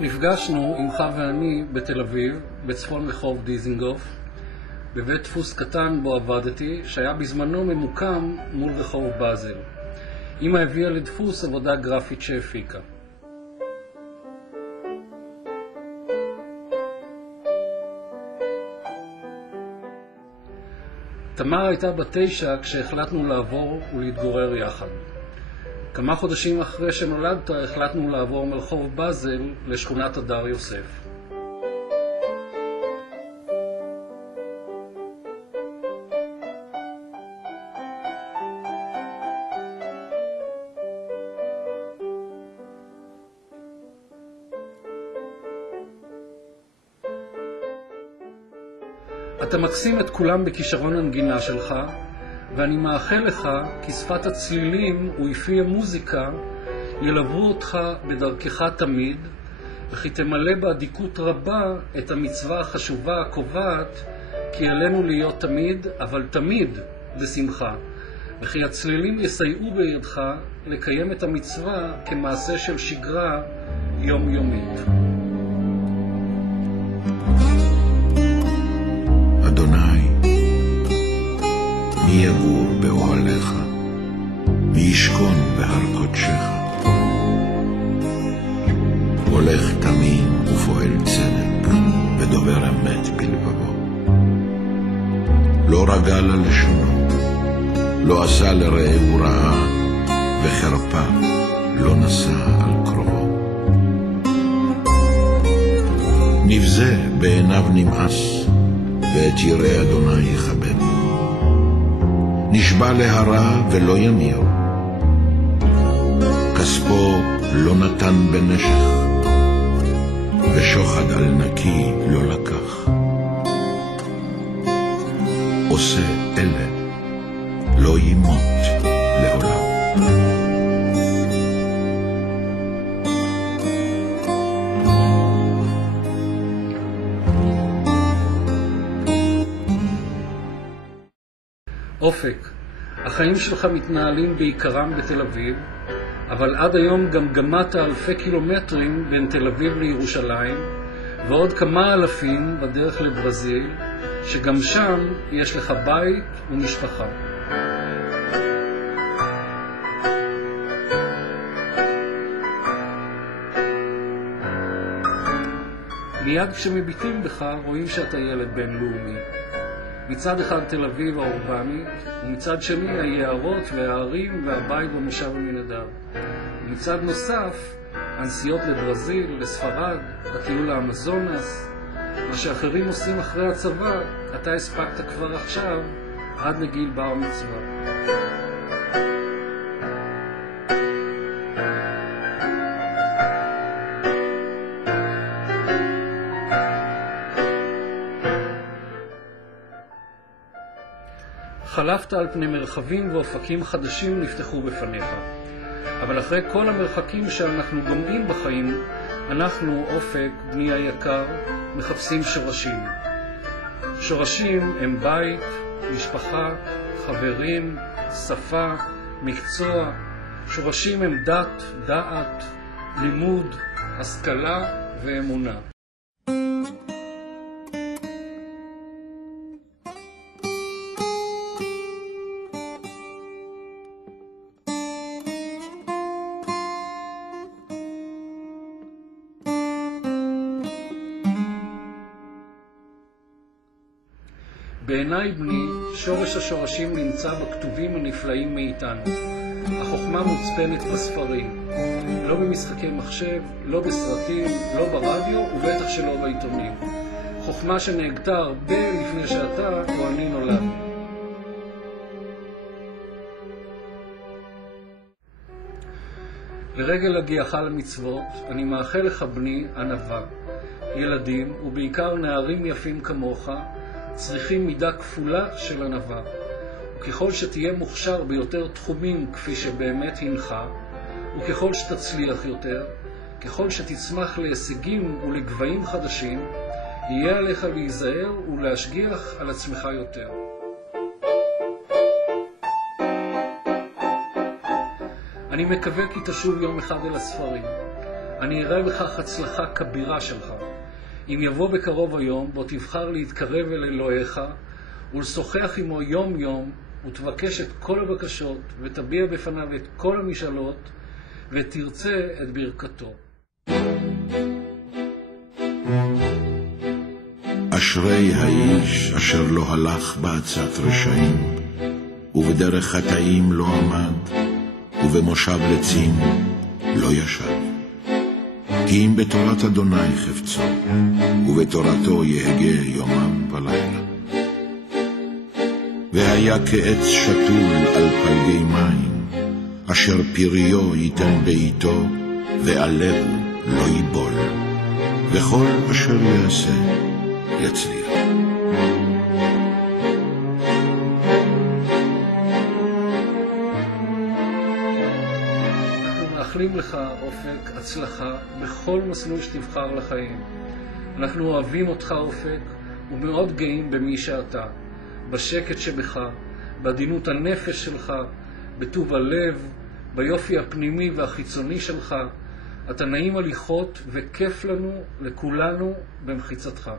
נפגשנו עמך ואני בתל אביב, בצפון רחוב דיזינגוף, בבית דפוס קטן בו עבדתי, שהיה בזמנו ממוקם מול רחוב באזל. אמא הביאה לדפוס עבודה גרפית שהפיקה. תמר הייתה בת 9 כשהחלטנו לעבור ולהתגורר יחד. כמה חודשים אחרי שנולדת החלטנו לעבור מרחוב באזל לשכונת הדר יוסף. אתה מקסים את כולם בכישרון הנגינה שלך, ואני מאחל לך כי שפת הצלילים ויפי המוזיקה ילוו אותך בדרכך תמיד, וכי תמלא באדיקות רבה את המצווה החשובה הקובעת כי עלינו להיות תמיד, אבל תמיד בשמחה, וכי הצלילים יסייעו בידך לקיים את המצווה כמעשה של שגרה יומיומית. מי יגור באוהליך, מי ישכון בהר קודשך. הולך תמים ופועל צדק, ודובר אמת בלבבו. לא רגל על לשונו, לא עשה לרעהו רעה, וחרפה לא נשא על קרובו. נבזה בעיניו נמאס, ואת ירא אדוני יכבד. נשבע להרע ולא ימיר, כספו לא נתן בנשך, ושוחד על נקי לא לקח. עושה אלה לא ימות לעולם. אופק, החיים שלך מתנהלים בעיקרם בתל אביב, אבל עד היום גם גמת אלפי קילומטרים בין תל אביב לירושלים, ועוד כמה אלפים בדרך לברזיל, שגם שם יש לך בית ומשפחה. מיד כשמביטים בך רואים שאתה ילד בינלאומי. מצד אחד תל אביב האורבנית, ומצד שני היערות והערים והבית במושב המנהדר. ומצד נוסף, הנסיעות לברזיל, לספרד, הטיול לאמזונס, מה שאחרים עושים אחרי הצבא, אתה הספקת כבר עכשיו עד לגיל בר מצווה. חלפת על פני מרחבים ואופקים חדשים נפתחו בפניך. אבל אחרי כל המרחקים שאנחנו גומעים בחיים, אנחנו, אופק, בני היקר, מחפשים שורשים. שורשים הם בית, משפחה, חברים, שפה, מקצוע. שורשים הם דת, דעת, לימוד, השכלה ואמונה. בעיניי בני, שורש השורשים נמצא בכתובים הנפלאים מאיתנו. החוכמה מוצפנת בספרים, לא במשחקי מחשב, לא בסרטים, לא ברדיו ובטח שלא בעיתונים. חוכמה שנהגתה הרבה לפני שאתה או אני נולד. לרגל הגיעך למצוות, אני מאחל לך בני ענווה. ילדים, ובעיקר נערים יפים כמוך, צריכים מידה כפולה של ענווה. וככל שתהיה מוכשר ביותר תחומים כפי שבאמת הינך, וככל שתצליח יותר, ככל שתצמח להישגים ולגבהים חדשים, יהיה עליך להיזהר ולהשגיח על עצמך יותר. אני מקווה כי תשוב יום אחד אל הספרים. אני אראה בכך הצלחה כבירה שלך. אם יבוא בקרוב היום, בו תבחר להתקרב אל אלוהיך ולשוחח עמו יום יום, ותבקש את כל הבקשות, ותביע בפניו את כל המשאלות, ותרצה את ברכתו. אשרי האיש אשר לא הלך בעצת רשעים, ובדרך חטאים לא עמד, ובמושב לצים לא ישב. כי אם בתורת אדוני חפצו, ובתורתו יהגה יומם ולילה. והיה כעץ שתול על פלגי מים, אשר פריו ייתן בעיתו, ועליו לא ייבול, וכל אשר יעשה יצליח. אנחנו מאחלים לך, אופק, הצלחה בכל מסלול שתבחר לחיים. אנחנו אוהבים אותך, אופק, ומאוד גאים במי שאתה, בשקט שבך, בעדינות הנפש שלך, בטוב הלב, ביופי הפנימי והחיצוני שלך. אתה נעים הליכות וכיף לנו, לכולנו, במחיצתך.